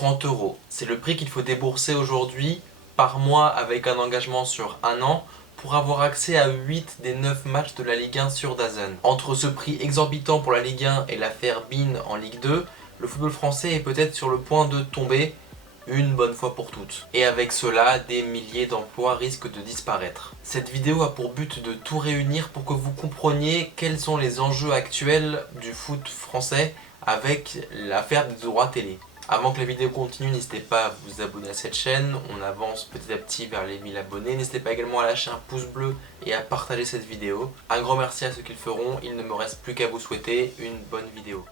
30 €. C'est le prix qu'il faut débourser aujourd'hui par mois avec un engagement sur un an pour avoir accès à 8 des 9 matchs de la Ligue 1 sur DAZN. Entre ce prix exorbitant pour la Ligue 1 et l'affaire Bein en Ligue 2, le football français est peut-être sur le point de tomber une bonne fois pour toutes. Et avec cela, des milliers d'emplois risquent de disparaître. Cette vidéo a pour but de tout réunir pour que vous compreniez quels sont les enjeux actuels du foot français avec l'affaire des droits télé. Avant que la vidéo continue, n'hésitez pas à vous abonner à cette chaîne, on avance petit à petit vers les 1000 abonnés. N'hésitez pas également à lâcher un pouce bleu et à partager cette vidéo. Un grand merci à ceux qui le feront, il ne me reste plus qu'à vous souhaiter une bonne vidéo.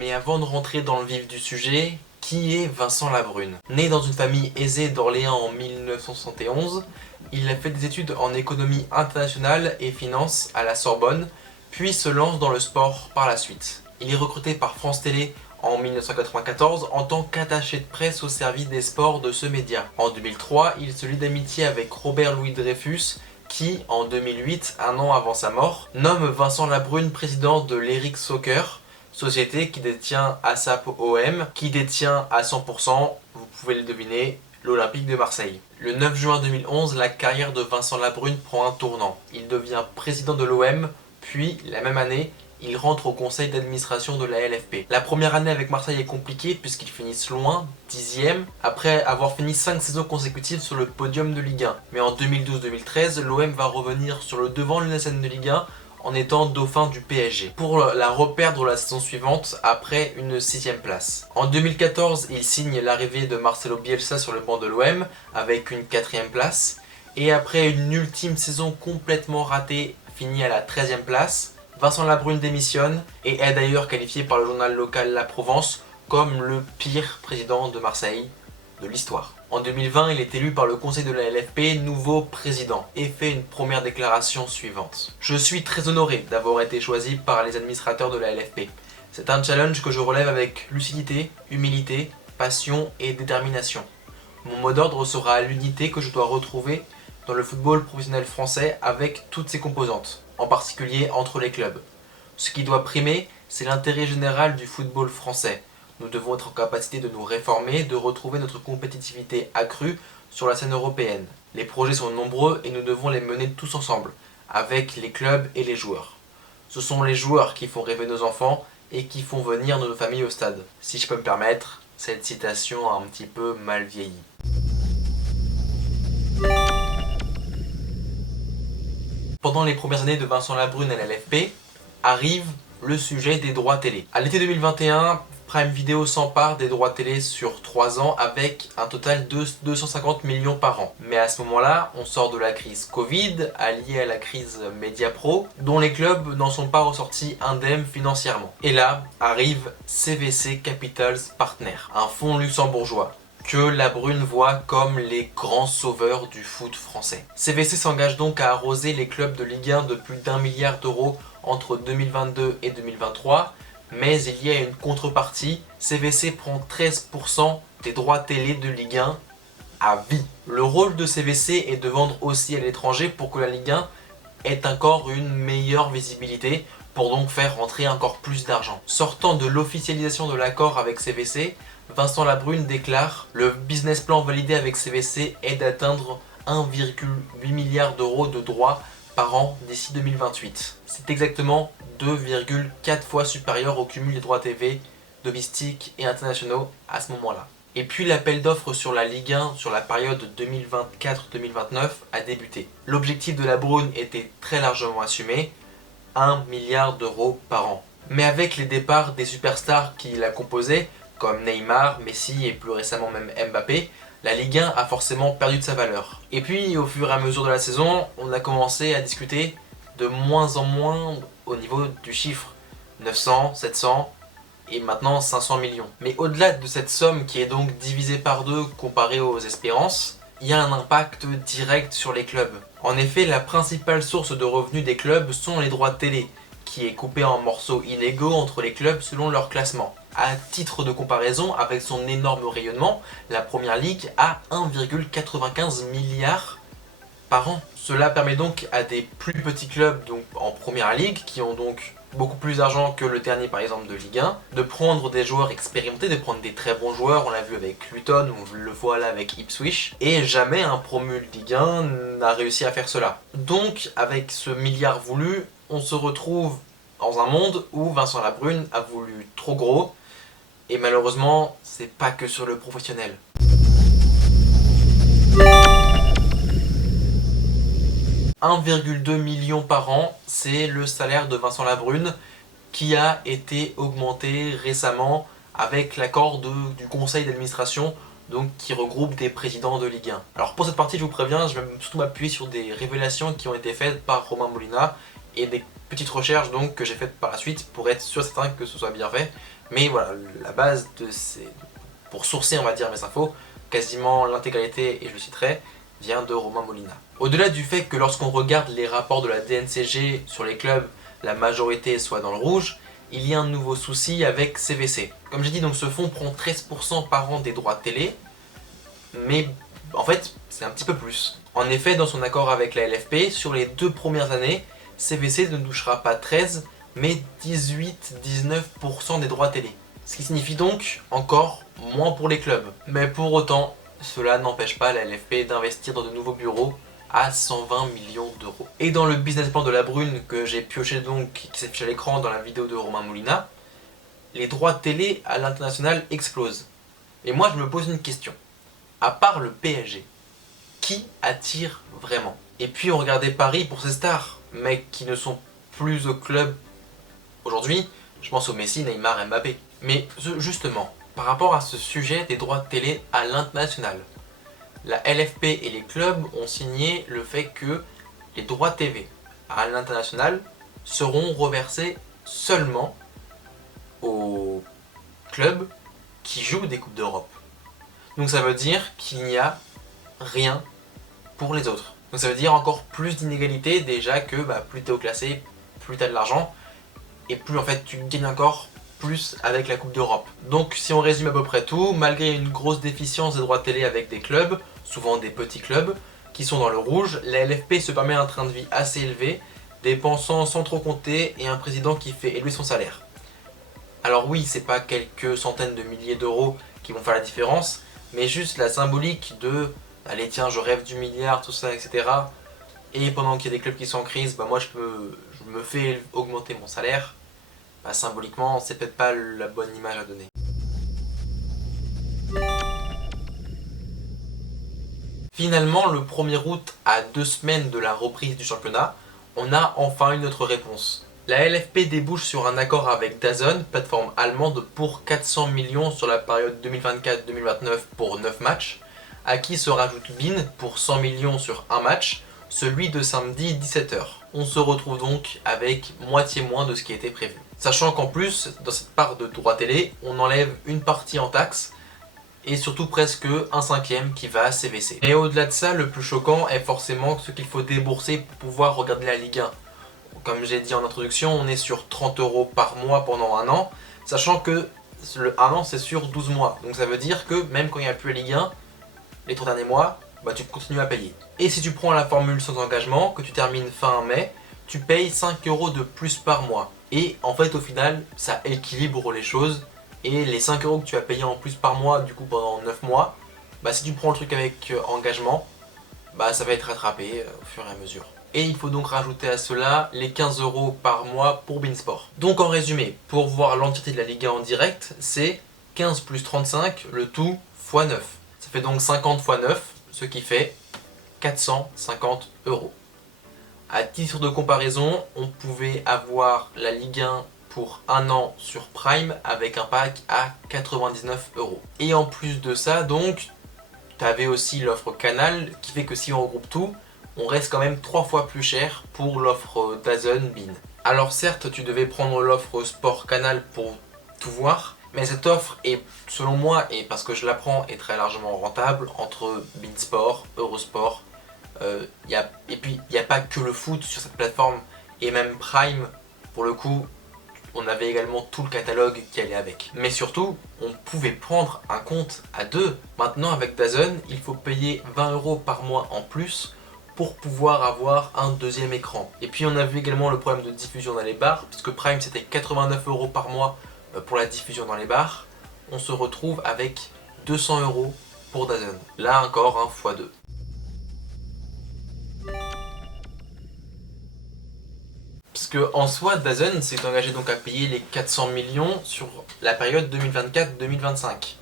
Mais avant de rentrer dans le vif du sujet, qui est Vincent Labrune? Né dans une famille aisée d'Orléans en 1971, il a fait des études en économie internationale et finance à la Sorbonne, puis se lance dans le sport par la suite. Il est recruté par France Télé en 1994 en tant qu'attaché de presse au service des sports de ce média. En 2003, il se lie d'amitié avec Robert Louis Dreyfus qui, en 2008, un an avant sa mort, nomme Vincent Labrune président de l'Eric Soccer, société qui détient ASAP OM, qui détient à 100%, vous pouvez le deviner, l'Olympique de Marseille. Le 9 juin 2011, la carrière de Vincent Labrune prend un tournant. Il devient président de l'OM, puis, la même année, il rentre au conseil d'administration de la LFP. La première année avec Marseille est compliquée puisqu'ils finissent loin, 10e, après avoir fini 5 saisons consécutives sur le podium de Ligue 1. Mais en 2012-2013, l'OM va revenir sur le devant de la scène de Ligue 1 en étant dauphin du PSG, pour la reperdre la saison suivante après une 6e place. En 2014, il signe l'arrivée de Marcelo Bielsa sur le banc de l'OM avec une 4e place, et après une ultime saison complètement ratée, finie à la 13e place, Vincent Labrune démissionne et est d'ailleurs qualifié par le journal local La Provence comme le pire président de Marseille de l'histoire. En 2020, il est élu par le conseil de la LFP nouveau président et fait une première déclaration suivante. Je suis très honoré d'avoir été choisi par les administrateurs de la LFP. C'est un challenge que je relève avec lucidité, humilité, passion et détermination. Mon mot d'ordre sera l'unité que je dois retrouver dans le football professionnel français avec toutes ses composantes, en particulier entre les clubs. Ce qui doit primer, c'est l'intérêt général du football français. Nous devons être en capacité de nous réformer, de retrouver notre compétitivité accrue sur la scène européenne. Les projets sont nombreux et nous devons les mener tous ensemble, avec les clubs et les joueurs. Ce sont les joueurs qui font rêver nos enfants et qui font venir nos familles au stade. Si je peux me permettre, cette citation a un petit peu mal vieilli. Pendant les premières années de Vincent Labrune à la LFP, arrive le sujet des droits télé. À l'été 2021, Prime Video s'empare des droits télé sur 3 ans avec un total de 250 millions par an. Mais à ce moment-là, on sort de la crise Covid, alliée à la crise Mediapro, dont les clubs n'en sont pas ressortis indemnes financièrement. Et là, arrive CVC Capital Partners, un fonds luxembourgeois que Labrune voit comme les grands sauveurs du foot français. CVC s'engage donc à arroser les clubs de Ligue 1 de plus d'1 milliard d'euros entre 2022 et 2023, mais il y a une contrepartie, CVC prend 13% des droits télé de Ligue 1 à vie. Le rôle de CVC est de vendre aussi à l'étranger pour que la Ligue 1 ait encore une meilleure visibilité, pour donc faire rentrer encore plus d'argent. Sortant de l'officialisation de l'accord avec CVC, Vincent Labrune déclare « Le business plan validé avec CVC est d'atteindre 1,8 milliard d'euros de droits par an d'ici 2028. C'est exactement 2,4 fois supérieur au cumul des droits TV domestiques et internationaux à ce moment-là. Et puis l'appel d'offres sur la Ligue 1 sur la période 2024-2029 a débuté. L'objectif de Labrune était très largement assumé, 1 milliard d'euros par an. Mais avec les départs des superstars qui la composaient, comme Neymar, Messi et plus récemment même Mbappé, la Ligue 1 a forcément perdu de sa valeur. Et puis au fur et à mesure de la saison, on a commencé à discuter de moins en moins au niveau du chiffre. 900, 700 et maintenant 500 millions. Mais au-delà de cette somme qui est donc divisée par 2 comparée aux espérances, il y a un impact direct sur les clubs. En effet, la principale source de revenus des clubs sont les droits de télé, qui est coupé en morceaux inégaux entre les clubs selon leur classement. À titre de comparaison, avec son énorme rayonnement, la Première Ligue a 1,95 milliard par an. Cela permet donc à des plus petits clubs donc en Première Ligue, qui ont donc beaucoup plus d'argent que le dernier par exemple de Ligue 1, de prendre des joueurs expérimentés, de prendre des très bons joueurs, on l'a vu avec Luton, on le voit là avec Ipswich, et jamais un promu de Ligue 1 n'a réussi à faire cela. Donc avec ce milliard voulu, on se retrouve dans un monde où Vincent Labrune a voulu trop gros, et malheureusement, c'est pas que sur le professionnel. « 1,2 million par an, c'est le salaire de Vincent Labrune qui a été augmenté récemment avec l'accord du conseil d'administration, donc qui regroupe des présidents de Ligue 1. Alors pour cette partie, je vous préviens, je vais surtout m'appuyer sur des révélations qui ont été faites par Romain Molina et des petites recherches donc que j'ai faites par la suite pour être sûr certain que ce soit bien fait. Mais voilà, la base de ces... pour sourcer on va dire mes infos, quasiment l'intégralité, et je le citerai, vient de Romain Molina. Au-delà du fait que lorsqu'on regarde les rapports de la DNCG sur les clubs, la majorité soit dans le rouge, il y a un nouveau souci avec CVC. Comme j'ai dit, donc ce fonds prend 13% par an des droits télé, mais en fait c'est un petit peu plus. En effet, dans son accord avec la LFP, sur les 2 premières années, CVC ne touchera pas 13, mais 18-19% des droits télé. Ce qui signifie donc encore moins pour les clubs. Mais pour autant, cela n'empêche pas la LFP d'investir dans de nouveaux bureaux à 120 millions d'euros. Et dans le business plan de Labrune que j'ai pioché donc, qui s'affiche à l'écran dans la vidéo de Romain Molina, les droits télé à l'international explosent. Et moi je me pose une question. À part le PSG, qui attire vraiment? Et puis on regardait Paris pour ses stars, mais qui ne sont plus au club aujourd'hui. Je pense au Messi, Neymar, Mbappé. Mais justement, par rapport à ce sujet des droits de télé à l'international, la LFP et les clubs ont signé le fait que les droits TV à l'international seront reversés seulement aux clubs qui jouent des Coupes d'Europe. Donc ça veut dire qu'il n'y a rien pour les autres. Donc ça veut dire encore plus d'inégalités déjà que plus t'es haut classé, plus t'as de l'argent, et plus en fait tu gagnes encore plus avec la Coupe d'Europe. Donc si on résume à peu près tout, malgré une grosse déficience des droits de télé avec des clubs, souvent des petits clubs, qui sont dans le rouge, la LFP se permet un train de vie assez élevé, dépensant sans trop compter et un président qui fait élever son salaire. Alors oui, c'est pas quelques centaines de milliers d'euros qui vont faire la différence, mais juste la symbolique de « allez tiens, je rêve du milliard, tout ça, etc. » Et pendant qu'il y a des clubs qui sont en crise, moi je me fais augmenter mon salaire. Symboliquement, c'est peut-être pas la bonne image à donner. Finalement, le 1er août, à 2 semaines de la reprise du championnat, on a enfin une autre réponse. La LFP débouche sur un accord avec DAZN, plateforme allemande, pour 400 millions sur la période 2024-2029 pour 9 matchs, à qui se rajoute BIN pour 100 millions sur un match, celui de samedi 17h. On se retrouve donc avec moitié moins de ce qui était prévu. Sachant qu'en plus, dans cette part de droit télé, on enlève une partie en taxes et surtout presque un cinquième qui va à CVC. Et au-delà de ça, le plus choquant est forcément ce qu'il faut débourser pour pouvoir regarder la Ligue 1. Comme j'ai dit en introduction, on est sur 30 € par mois pendant un an, sachant que le 1 an c'est sur 12 mois. Donc ça veut dire que même quand il n'y a plus la Ligue 1, les 3 derniers mois, tu continues à payer. Et si tu prends la formule sans engagement, que tu termines fin mai, tu payes 5 € de plus par mois. Et en fait au final, ça équilibre les choses. Et les 5 € que tu vas payer en plus par mois, du coup pendant 9 mois, si tu prends le truc avec engagement, ça va être rattrapé au fur et à mesure. Et il faut donc rajouter à cela les 15 € par mois pour Beansport. Donc en résumé, pour voir l'entièreté de la Ligue 1 en direct, c'est 15 plus 35, le tout x 9. Ça fait donc 50 x 9, ce qui fait 450 €. À titre de comparaison, on pouvait avoir la Ligue 1 pour un an sur Prime avec un pack à 99 €. Et en plus de ça, donc, tu avais aussi l'offre Canal qui fait que si on regroupe tout, on reste quand même 3 fois plus cher pour l'offre DAZN BIN. Alors certes, tu devais prendre l'offre Sport Canal pour tout voir, mais cette offre est, selon moi, et parce que je la prends, est très largement rentable entre Beansport, Eurosport. Et puis il n'y a pas que le foot sur cette plateforme, et même Prime, pour le coup, on avait également tout le catalogue qui allait avec. Mais surtout, on pouvait prendre un compte à deux. Maintenant avec DAZN, il faut payer 20 € par mois en plus pour pouvoir avoir un deuxième écran. Et puis on a vu également le problème de diffusion dans les bars, puisque Prime c'était 89 € par mois pour la diffusion dans les bars. On se retrouve avec 200 € pour DAZN. Là encore un x2. Parce que en soi, DAZN s'est engagé donc à payer les 400 millions sur la période 2024-2025.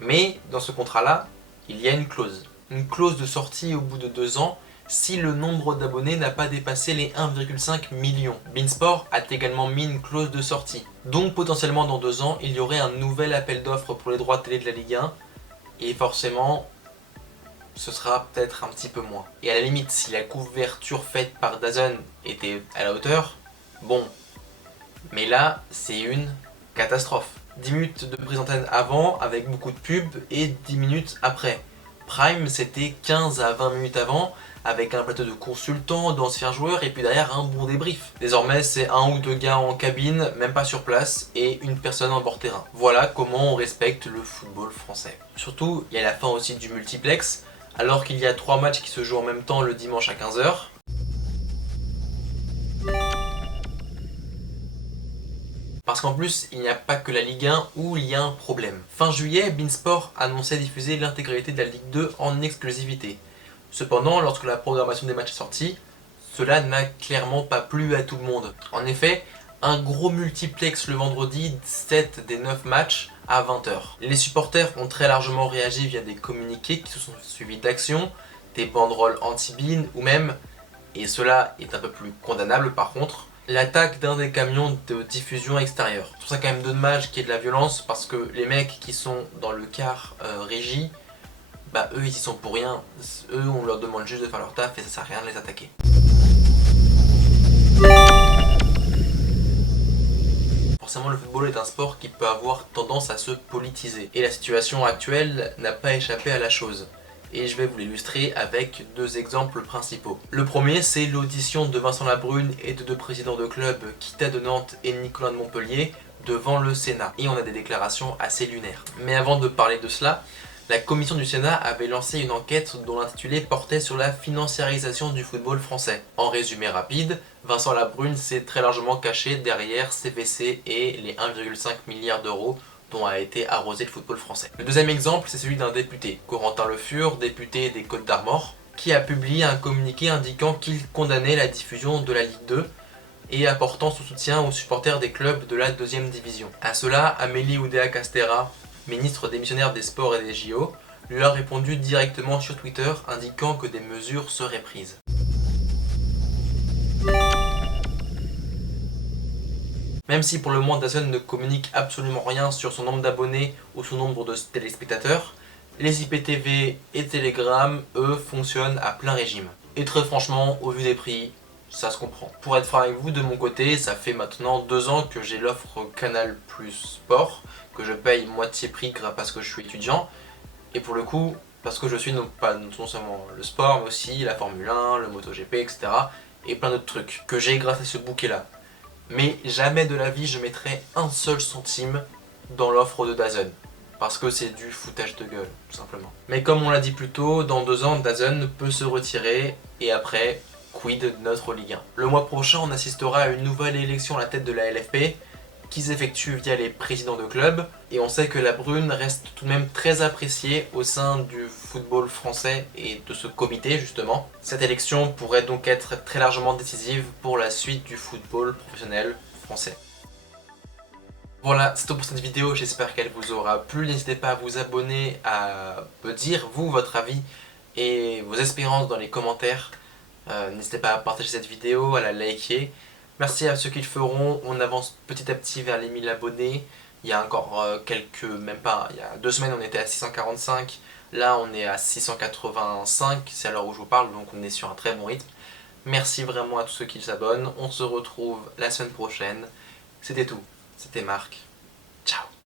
Mais dans ce contrat-là, il y a une clause. Une clause de sortie au bout de 2 ans si le nombre d'abonnés n'a pas dépassé les 1,5 million. beIN Sport a également mis une clause de sortie. Donc potentiellement dans 2 ans, il y aurait un nouvel appel d'offres pour les droits télé de la Ligue 1. Et forcément, ce sera peut-être un petit peu moins. Et à la limite, si la couverture faite par DAZN était à la hauteur, bon. Mais là, c'est une catastrophe. 10 minutes de prise d'antenne avant avec beaucoup de pubs et 10 minutes après. Prime, c'était 15 à 20 minutes avant avec un plateau de consultants, d'anciens joueurs et puis derrière un bon débrief. Désormais, c'est 1 ou 2 gars en cabine, même pas sur place, et une personne en bord terrain. Voilà comment on respecte le football français. Surtout, il y a la fin aussi du multiplex, alors qu'il y a 3 matchs qui se jouent en même temps le dimanche à 15 h. Parce qu'en plus, il n'y a pas que la Ligue 1 où il y a un problème. Fin juillet, beIN Sport annonçait diffuser l'intégralité de la Ligue 2 en exclusivité. Cependant, lorsque la programmation des matchs est sortie, cela n'a clairement pas plu à tout le monde. En effet, un gros multiplex le vendredi, 7 des 9 matchs à 20 h. Les supporters ont très largement réagi via des communiqués qui se sont suivis d'actions, des banderoles anti-BIN ou même, et cela est un peu plus condamnable par contre, l'attaque d'un des camions de diffusion extérieure. Je trouve ça quand même dommage qu'il y ait de la violence parce que les mecs qui sont dans le car régie, bah eux ils y sont pour rien, eux on leur demande juste de faire leur taf et ça sert à rien de les attaquer. Forcément le football est un sport qui peut avoir tendance à se politiser et la situation actuelle n'a pas échappé à la chose. Et je vais vous l'illustrer avec 2 exemples principaux. Le premier, c'est l'audition de Vincent Labrune et de 2 présidents de clubs, Kita de Nantes et Nicolas de Montpellier, devant le Sénat. Et on a des déclarations assez lunaires. Mais avant de parler de cela, la commission du Sénat avait lancé une enquête dont l'intitulé portait sur la financiarisation du football français. En résumé rapide, Vincent Labrune s'est très largement caché derrière CVC et les 1,5 milliard d'euros dont a été arrosé le football français. Le deuxième exemple, c'est celui d'un député, Corentin Le Fur, député des Côtes-d'Armor, qui a publié un communiqué indiquant qu'il condamnait la diffusion de la Ligue 2 et apportant son soutien aux supporters des clubs de la 2e division. À cela, Amélie Oudéa-Castéra, ministre démissionnaire des Sports et des JO, lui a répondu directement sur Twitter indiquant que des mesures seraient prises. Même si pour le moment DAZN ne communique absolument rien sur son nombre d'abonnés ou son nombre de téléspectateurs, les IPTV et Telegram, eux, fonctionnent à plein régime. Et très franchement, au vu des prix, ça se comprend. Pour être franc avec vous, de mon côté, ça fait maintenant 2 ans que j'ai l'offre Canal Plus Sport, que je paye moitié prix parce que je suis étudiant, et pour le coup, parce que je suis non seulement le sport, mais aussi la Formule 1, le MotoGP, etc. et plein d'autres trucs, que j'ai grâce à ce bouquet-là. Mais jamais de la vie je mettrai un seul centime dans l'offre de DAZN. Parce que c'est du foutage de gueule, tout simplement. Mais comme on l'a dit plus tôt, dans 2 ans, DAZN peut se retirer, et après, quid de notre Ligue 1. Le mois prochain, on assistera à une nouvelle élection à la tête de la LFP, qui s'effectue via les présidents de clubs, et on sait que Labrune reste tout de même très apprécié au sein du football français et de ce comité justement. Cette élection pourrait donc être très largement décisive pour la suite du football professionnel français. Voilà, c'est tout pour cette vidéo, j'espère qu'elle vous aura plu. N'hésitez pas à vous abonner, à me dire vous votre avis et vos espérances dans les commentaires. N'hésitez pas à partager cette vidéo, à la liker. Merci à ceux qui le feront, on avance petit à petit vers les 1000 abonnés. Il y a encore même pas, il y a 2 semaines on était à 645, là on est à 685, c'est à l'heure où je vous parle, donc on est sur un très bon rythme. Merci vraiment à tous ceux qui s'abonnent, on se retrouve la semaine prochaine. C'était tout, c'était Marc, ciao.